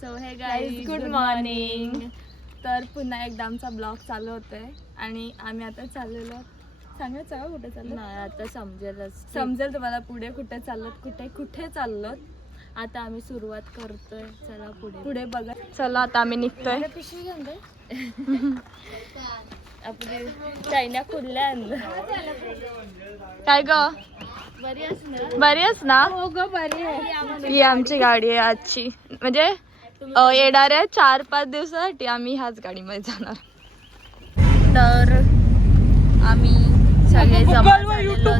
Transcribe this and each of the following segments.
So हे guys good morning. तर पुन्हा एकदा आमचा ब्लॉग चालू होतोय आणि आम्ही आता चाललेलो. सांगायचं का कुठे चाललो? नाही, आता समजेल तुम्हाला पुढे कुठे चाललो, कुठे चाललो. आता आम्ही सुरुवात करतोय. चला पुढे बघा. चला आता आम्ही निघतोय. आपली चायना खुडल्या आणलं. काय ग बरी आहेस ना? हो ग बरी आहे. ही आमची गाडी आहे आजची, म्हणजे येणाऱ्या 4-5 दिवसासाठी आम्ही ह्याच गाडीमध्ये जाणार. तर आम्ही सगळे जमा झालेलो.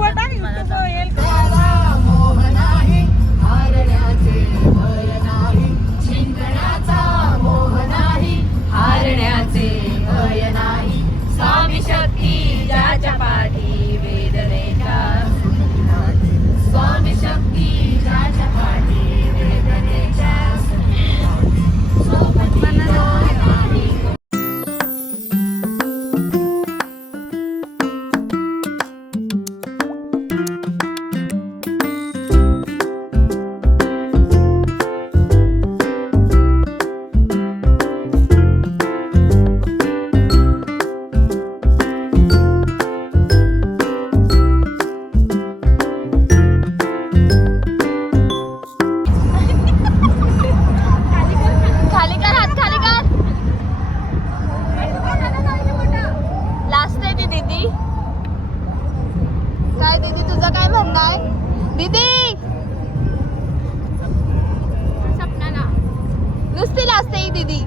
स्वामी शक्ती ज्याच्या पाठी वेदनेच्या, स्वामी शक्ती ज्याच्या पाठी वेदनेच्या. काय दीदी तुझं काय म्हणणं आहे? दीदी नुसती लाजते ही दीदी.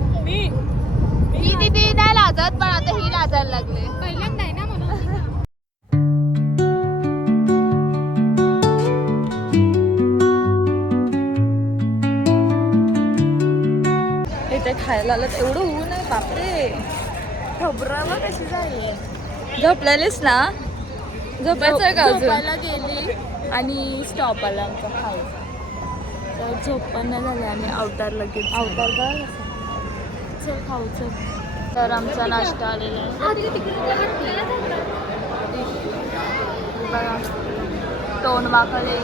ही दीदी नाही लाजत, पण आता ही लाजायला लागले. पहिल्यांदा आहे ना म्हणून. इथे खायला आलं एवढं ऊन आहे बापरे. खबरावर कशी झाली? झोपलेलीस ना? झोपायचं का? झोपायला गेली आणि स्टॉप आला आमचा खायचा. तर झोप पण नाही झाली आणि अवतार लगेच. अवतार का चल खाऊ चल. तर आमचा नाश्ता आलेला आहे बघा. तोंड वाकले.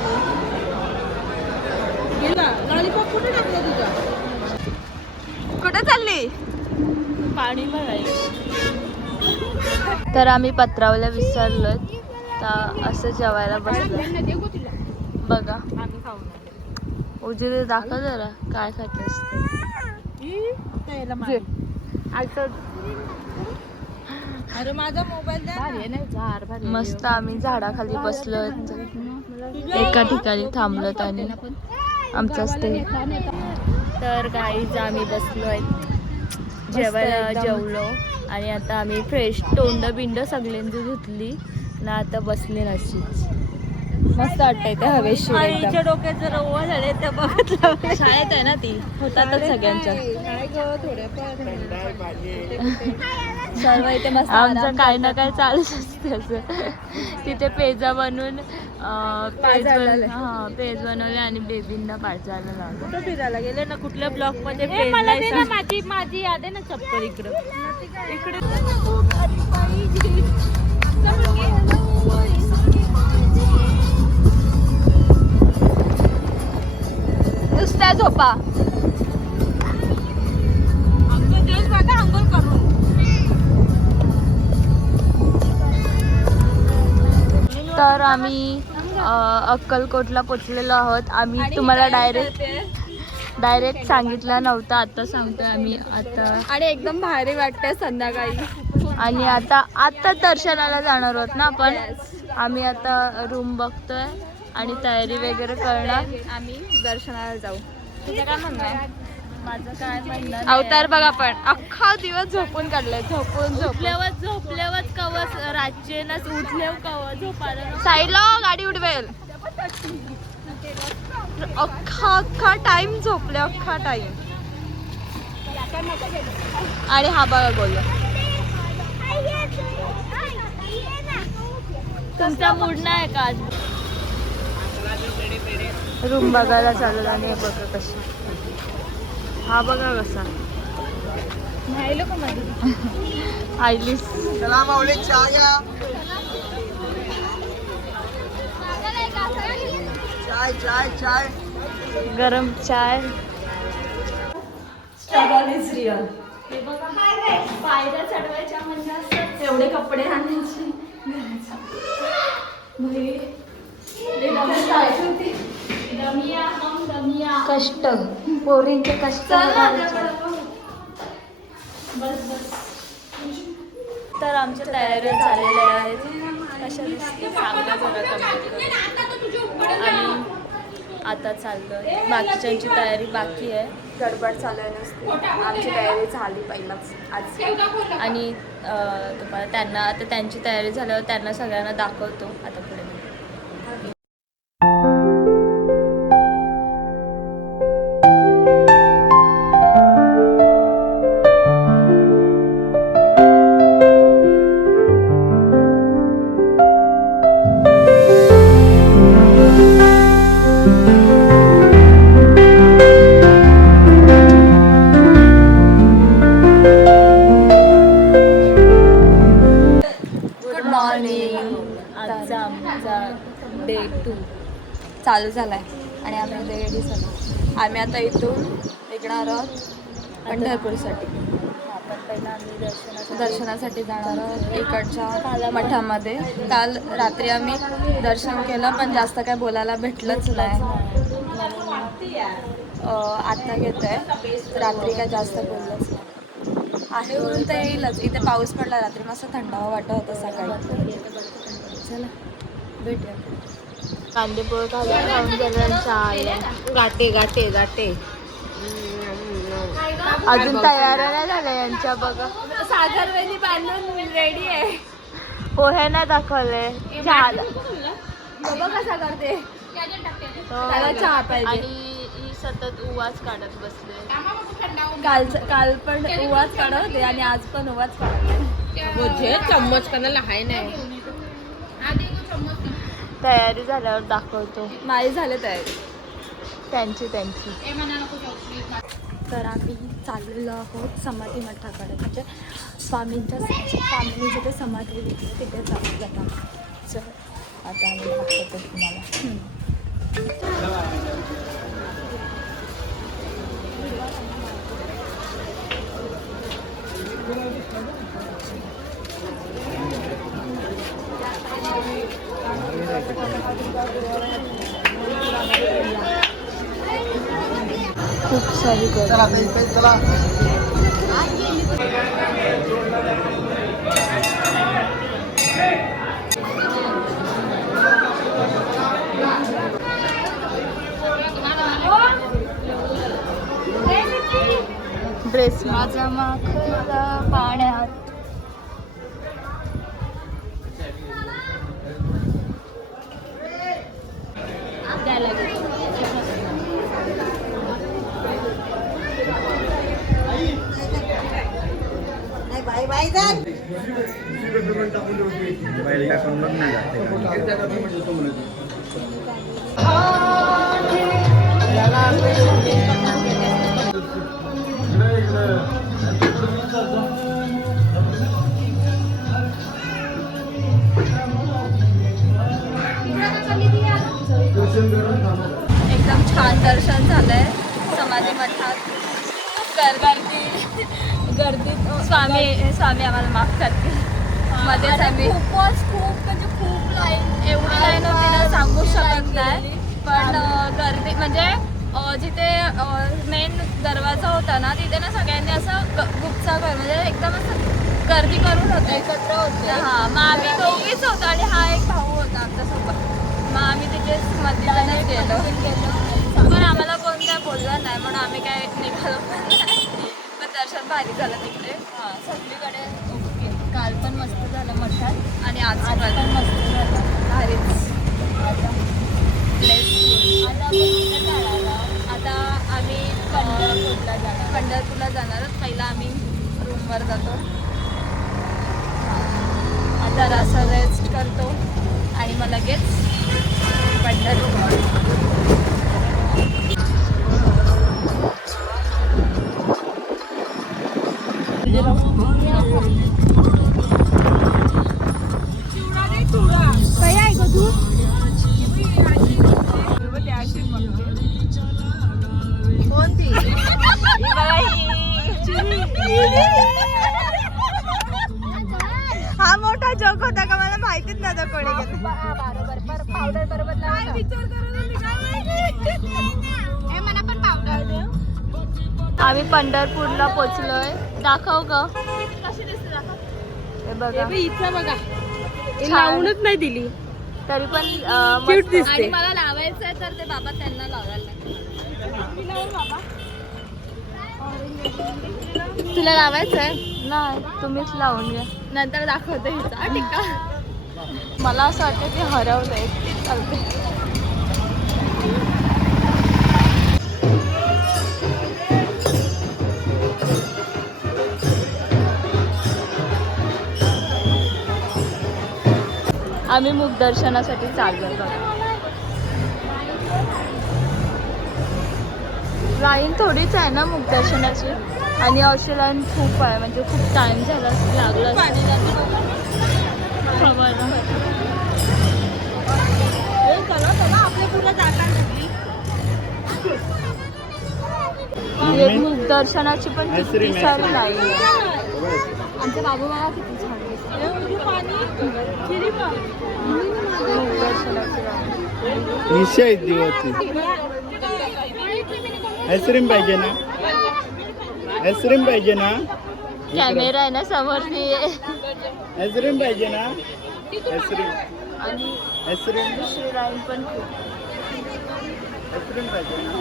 कुठे चालली? पाणी भरायला. तर आम्ही पत्रावल्या विसरलोय, तर असं जेवायला बसलो. बघा उजेड दाखव जरा काय खातेस. अरे माझा मोबाईल मस्त आम्ही झाडाखाली बसलो. एका ठिकाणी थांबलो आणि आमचा स्टे. तर गाईज आम्ही बसलोय, जेवायला जेवलो आणि आता आम्ही फ्रेश तोंड बिंड सगळ्यांची धुतली ना आता बसले नशीच. मस्त वाटतंय ते हवेशीर. डोक्यात जर ओवा झाले तर बघितलं. शाळेत आहे ना ती, होतातच सगळ्यांच्या. सर्व इथे मस्त आमचं काही ना काही चालूच असते असं. तिथे पेजा बनवून पेज बनवले आणि बेबींना पाठवायला लावलं. कुठं फिरायला गेले ना? कुठल्या ब्लॉक मध्ये माझी याद आहे ना चप्पल इकडं इकडे. नुसत्या झोपा. तर आम्ही अक्कलकोटला पोचलेलो आहोत. आम्ही तुम्हाला डायरेक्ट सांगितलं नव्हतं, आता सांगतोय आम्ही आता. आणि एकदम भारी वाटतंय संध्याकाळी. आणि आता दर्शनाला जाणार आहोत ना आपण. आम्ही आता रूम बघतोय आणि तयारी वगैरे करणार. आम्ही दर्शनाला जाऊ. तुझं काय म्हणणं आहे? माझं काय म्हणणं, अवतार बघा पण अख्खा दिवस झोपून काढलाय. झोपल्यावर कवच रातचे ना उठले कवच झोपायला. साईडला गाडी उडवेल. अख्खा टाइम झोपले, अख्खा टाइम. आणि हा बघा बोललो. तुमचा मूड नाही का आज? रूम बघायला चालू आणि बघा कशी. हा बघा कसा नाही का माझी आयलीस. चला माऊली चहा घ्या. चाय चाय चाय गरम चाय. Is real. हे बघा पायऱ्या चढवायच्या म्हणजे असं एवढे कपडे आणायचे. कष्ट पोरींचे कष्ट. तर आमच्या तयाऱ्या झालेल्या आहेत. कशा दिसते सांगा जरा कमेंट. आणि आता चाललोय. बाकीच्यांची तयारी बाकी आहे. गडबड चालू आहे नसते. आमची तयारी झाली पहिलाच आज. आणि तुम्हाला त्यांना आता त्यांची तयारी झाल्यावर त्यांना सगळ्यांना दाखवतो आता पुढे. आजचा आमचा डे 2 चालू झाला आहे आणि आम्ही रेडी झालो. आम्ही आता इथून निघणार आहोत पंढरपूरसाठी. पण पहिला आम्ही दर्शनासाठी जाणार आहोत इकडच्या मठामध्ये. काल रात्री आम्ही दर्शन केलं पण जास्त काय बोलायला भेटलंच नाही. आत्ता घेत आहे. रात्री काय जास्त बोललंच नाही. आहे म्हणून तर येईलच. इथे पाऊस पडला रात्री मस्त थंडावा वाटत होता सकाळी. चला भेटूया. कांदेपोळ खाऊन गेल्या. गाठे गाठे गाठे. अजून तयार नाही झाल्या यांच्या. बघा सागर वेली बांधून रेडी आहे. पोहे नाही दाखवले. बघा कसा करते. त्याला चहा पाहिजे. आणि ही सतत उवाच काढत बसले. काल पण उवाच काढत होते आणि आज पण उवाच काढले. चम्मच कानाला हाय नाही. तयारी झाल्यावर दाखवतो. माझी झाले तयारी. त्यांची. तर आम्ही चाललेलो आहोत समाधी मठाकडे. म्हणजे स्वामींनी जिथे समाधी घेतली तिथे चालू जाता. चल आता आम्ही दाखवतो तुम्हाला. खूप सारी गर्दी. ड्रेस माझा माखला पाण्यात. एकदम छान दर्शन झालंय समाधी मठात. गर्दीत स्वामी आम्हाला माफ करतील. मध्येच आम्ही खूप लाईन एवढी लाईन होती ना सांगू शकत नाही. पण गर्दी म्हणजे जिथे मेन दरवाजा होता ना तिथे ना सगळ्यांनी असं गुपचा कर म्हणजे एकदम असं गर्दी करून होते. एकत्र होते. हां मग आम्ही दोघीच होतो आणि हा एक भाऊ होता आमच्यासोबत. मग आम्ही तिथेच मंदिराने गेलो. पण आम्हाला कोण काय बोललं नाही म्हणून आम्ही काय निघालो पण नाही. पण दर्शन भारी झालं तिकडे. हां सगळीकडे ओके. काल पण मस्त झालं मठात आणि आज पण मस्त झालं. भारीच. आता आम्ही पंढरपूरला जाणार. पहिला आम्ही रूमवर जातो. आता असं रेस्ट करतो आणि मग लगेच पंढरपूर. काय आहे ग तू? कोणती? माहितीच नाही कोणी गेलं. पावडर बरोबर काय विचार करत मला पण पावडर दे. आम्ही पंढरपूरला पोचलोय. दाखव ग कशी दिसते दाखव. हे बघा इथं बघा छान. लावूनच नाही दिली तरी पण क्यूट मस्त. दिसते. आणि मला लावायचंय तर ते बाबा त्यांना लावायला तुला लावायचंय नाही तुम्हीच लावून घ्या. नंतर दाखवते हिचा टिक्का. मला असं वाटतं ते हरवलंय ते चालते. आम्ही मुख दर्शनासाठी चाललोय बघा. लाईन थोडीच आहे ना मुख दर्शनाची आणि अशी लाईन खूप आहे म्हणजे खूप टाइम झाला लागला. मुख दर्शनाची पण किती सारी लाईन आहे. आमच्या बाबू मला किती छान मुख दर्शनाची लाईन. निश्चय दिवस आईस्क्रीम पाहिजे ना आईस्क्रीम पाहिजे ना कॅमेरा आहे ना समोर ती आईस्क्रीम पाहिजे ना आईस्क्रीम आणि आईस्क्रीम दुसरी लाईन पण खूप. आईस्क्रीम पाहिजे ना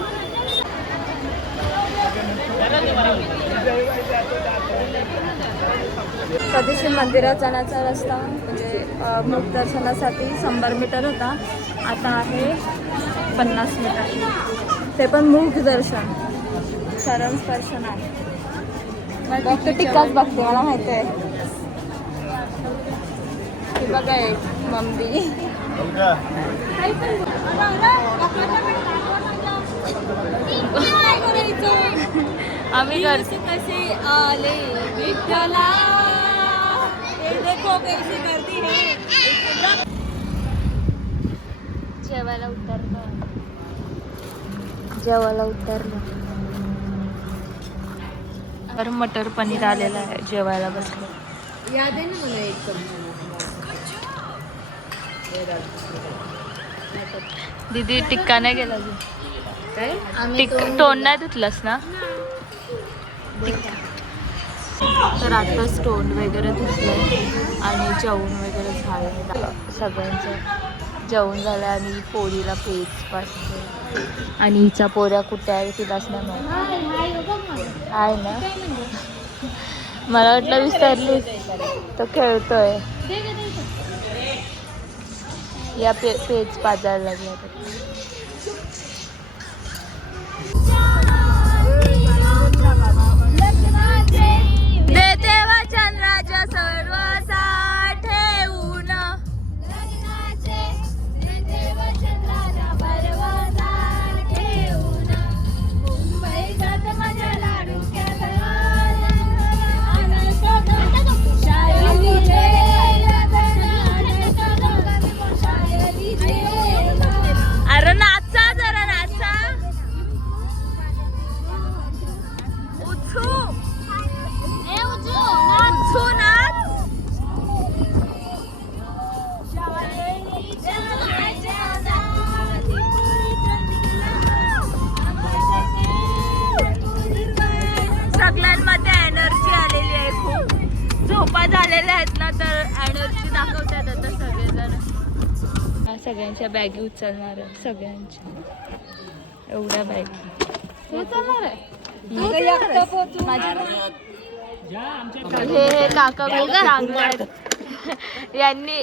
सतीशी मंदिरात जाण्याचा रस्ता म्हणजे मुख दर्शनासाठी 100 मीटर होता, आता आहे 50 मीटर. ते पण मुख दर्शन शरण स्पर्शन आहे. फक्त टिक्काच बघते मला माहिती आहे. हे बघा एक मम्मी. आम्ही कसे आले विठ्ठला हे देखो कैसी करती है. जेवायला उतरलं तर मटर पनीर आलेलं आहे. जेवायला बसलो. याद आहे ना मला एक दीदी टिक्का नाही गेला काय तोंड नाही धुतलंस ना. तर आता स्टोन वगैरे धुतलंय आणि जेवण वगैरे झालं. सगळ्यांचं जेवण झालं आणि पोरीला पेज पाजते आणि हिचा पोऱ्या कुठे आहे तिलाच नाही माहिती आहे ना. मला वाटलं विसरलीस. तो खेळतोय. या पेज पाजायला लागला. देते वचन राजा सर्व ठेवून. अरे नाचा जरा नाचा. उचू नाच. सगळ्यांमध्ये एनर्जी आलेली आहे. खूप झोपा झालेल्या आहेत ना तर एनर्जी दाखवतात आता सगळेजण. सगळ्यांच्या बॅगी उचलणार आहे. सगळ्यांच्या एवढ्या बॅगी हे काका खूप चांगले आहेत. यांनी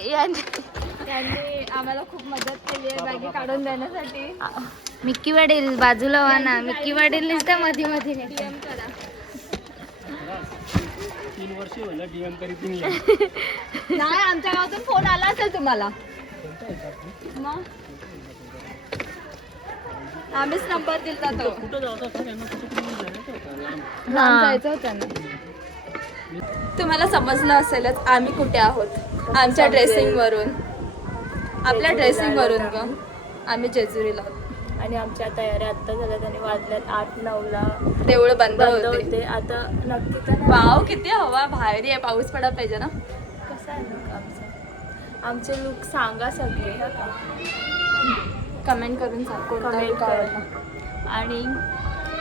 आम्हाला खूप मदत केली आहे बॅगी काढून देण्यासाठी. मिक्की वडील बाजूला व्हा ना. मिक्की वडील नुसतं मध्ये मध्ये DM करा. 3 वर्ष झालं DM करीत नाही आमच्या गावातून फोन आला असेल तुम्हाला. मग आम्हीच नंबर दिला तो. जायचं होतं ना. तुम्हाला समजलं असेलच आम्ही कुठे आहोत. आमच्या ड्रेसिंग वरून, आपल्या ड्रेसिंग वरून ग आम्ही जेजुरीला आहोत. आणि आमच्या तयाऱ्या आत्ता झाल्या. त्यांनी वाजल्यात 8-9ला देऊळ बंद होते. आता नक्की तर वाव किती हवा भारी आहे. पाऊस पडा पाहिजे ना. कसं आहे ना आमचं. आमचे लुक सांगा सगळे हा का कमेंट करून सांग कोणता कमेंट look आवडला. करा. आणि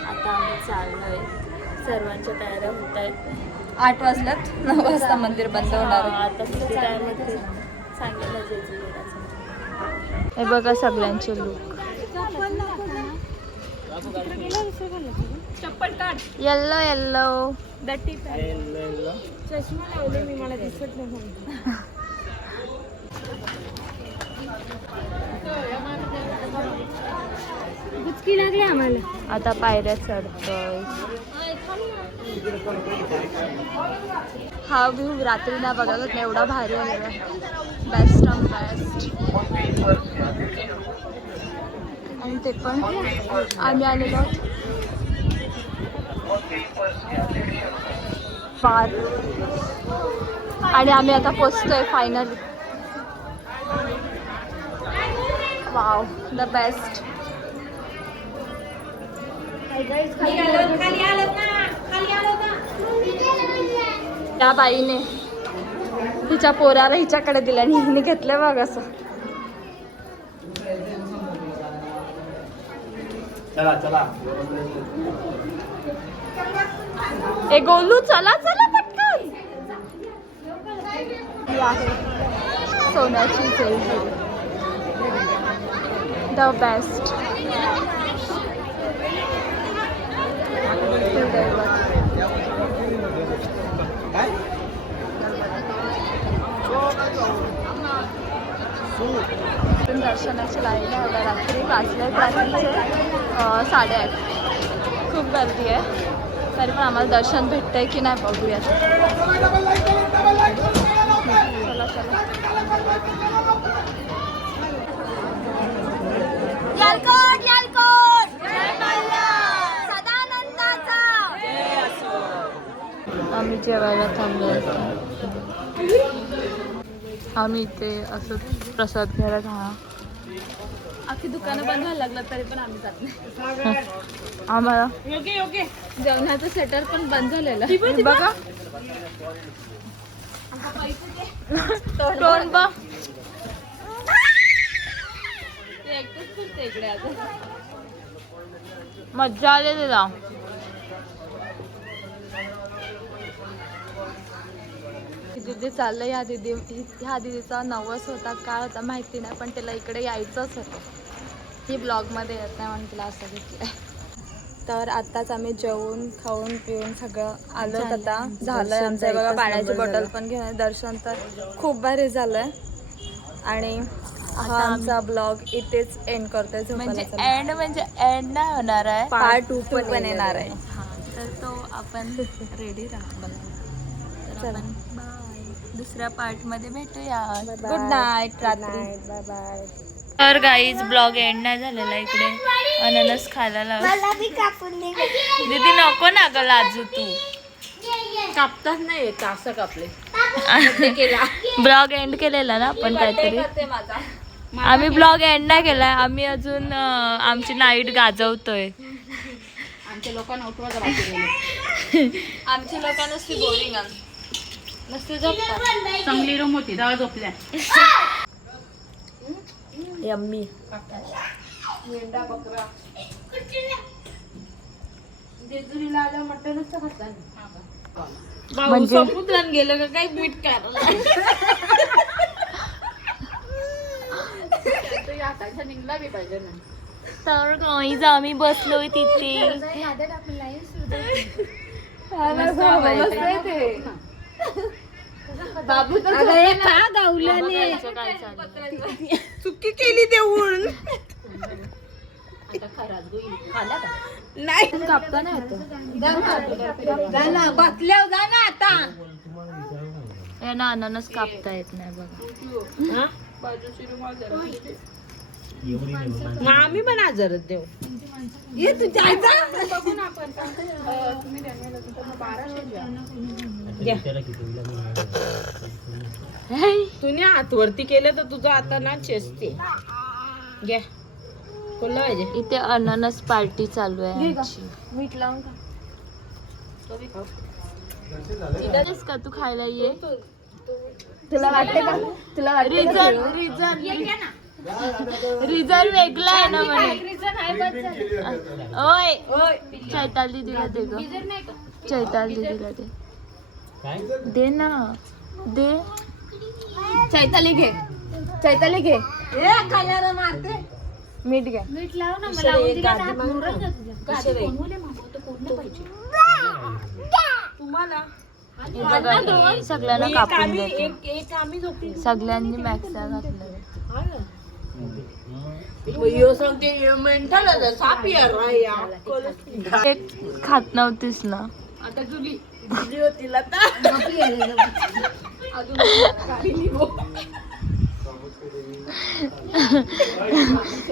आता आम्ही चाललोय, सर्वांच्या तयाऱ्या होत आहेत. 8 वाजल्यात 9 वाजता मंदिर बंद होणार आहे. आता किती टाइम आहे सांगितलं जेजू. हे बघा सगळ्यांचे लुक. चप्पल काढ. Yellow yellow. दट्टी चष्मा लावले मी, मला दिसत नाही. गुचकी लागली आम्हाला. आता पायऱ्या चढतोय. हा व्ह्यू रात्री ना बघायला नाही एवढा भारी आहे. Best of best. आणि ते पण आम्ही आलेलो पार. आणि आम्ही आता पोचतोय फायनल. Wow the best. त्या बाईने तिच्या पोराला हिच्याकडे दिलं आणि हिने घेतलं बघ असं. चला चला. ए गोलू चला चला पटकन. ही आहे सोन्याची जेलरी. The best. दर्शनाची लाईन आहे बघा. रात्री वाजले रात्रीचे 8:30. खूप गर्दी आहे. तरी पण आम्हाला दर्शन भेटतंय की नाही बघूया. चला चला. यालकोट यालकोट जय मल्हार सदानंदाचा जय असो. आम्ही जेवायला थांबलो होतो. आम्ही इथे असं प्रसाद घ्यायला जाणार. अख्खी दुकानं बंद व्हायला लागलं तरी पण आम्ही जात नाही. आम्हाला योग्य जेवणाचं सेटर पण बंद झालेलं बघा. तोंड बघ. इकडे आता मज्जा आली तिला. दीदी चाललं. ह्या दीदीचा नवस होता, काय होता माहिती नाही, पण तिला इकडे यायचंच होतं. ही ब्लॉगमध्ये येत नाही म्हणून तिला असं घेतलंय. तर आत्ताच आम्ही जेवून खाऊन पिऊन सगळं आलो. आता झालंय आमचं बघा. पाण्याची बॉटल पण घेऊन. दर्शन तर खूप भारी झालंय. आणि हा आमचा ब्लॉग इथेच एंड करतोय. म्हणजे एंड नाही होणार आहे. पार्ट 2 पण येणार आहे. तर तो आपण रेडी राहतो. तर आपण दुसऱ्या पार्ट मध्ये भेटूया. Good night. रात्री बाय बाय. तर गाईज ब्लॉग एंड नाही झालेला. इकडे अननस खायला लाव. दीदी नको ना ग लाजू तू. कापतात नाही येत असं कापले. ब्लॉग एंड केलेला ना आपण काहीतरी. आम्ही ब्लॉग एंड नाही केलाय. आम्ही अजून आमची नाईट गाजवतोय. आमच्या लोकांना उठवा. आमची लोकांना नुसती बोरिंग नुसती झोपतात. चांगली रूम होती तेव्हा झोपल्या. यम्मी. मेंढा बकरा जेजुरीला आलं मटणच खातात. म्हणजे समुद्रात गेलं का काही मीठ काय निघला बी पाहिजे ना. तर गाईज आम्ही बसलोय तिथे. बाबू गावल्याने चुकी केली देऊन. नाही कापता नाही आता. यांना अननस कापता येत नाही बघा. आम्ही पण आजारात देऊ. ये तू तुने हातवरती केलं तर तुझं आता ना चेसते. घ्या कोणला पाहिजे. इथे अननस पार्टी चालू आहे आमची. मीठ लावून का तू खायला ये. तुला वाटते का? तुला वाटते रिझन वेगळा आहे ना म्हणे. ओय चैताल दीदीला दे ग. चैताल दीदीला दे. दे ना दे. चैताली घे. चैताली घे. खाल्याला मारते. मीठ घे. मीठ लाव ना मला लावून दिला ना हात मुरत जातो. तुम्हाला हे बघा मी सगळ्यांना कापून देते. सगळ्यांनी मॅक्सा घातलं. एक खात नव्हतीस ना. आता जुली होती लता.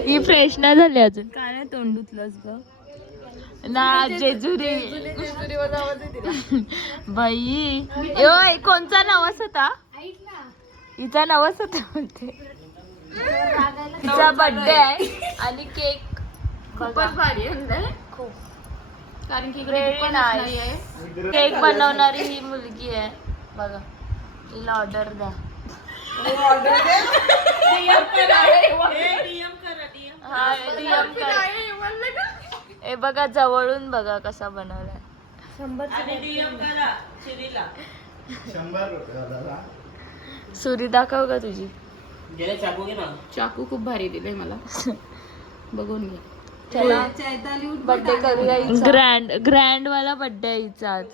ही फ्रेश नाही झाली अजून. काय नाही तोंड धुतलंस ग ना जेजुरी. बाई ओय कोणचा नवस होता? हिचा नवस होता म्हणते. तिचा बर्थडे आहे आणि केक खूपच भारी आहे. खूप कारण की Very nice. केक बनवणारी ही मुलगी आहे बघा. तिला ऑर्डर द्या. हा DM करा. हे बघा जवळून बघा कसा बनवलाय. 100 रुपये. सुरी दाखव का तुझी. चाकू खूप भारी दिले मला. बघून घे. चला बर्थडे करूया. ग्रँड वाला बर्थडे आहे हिचा आज.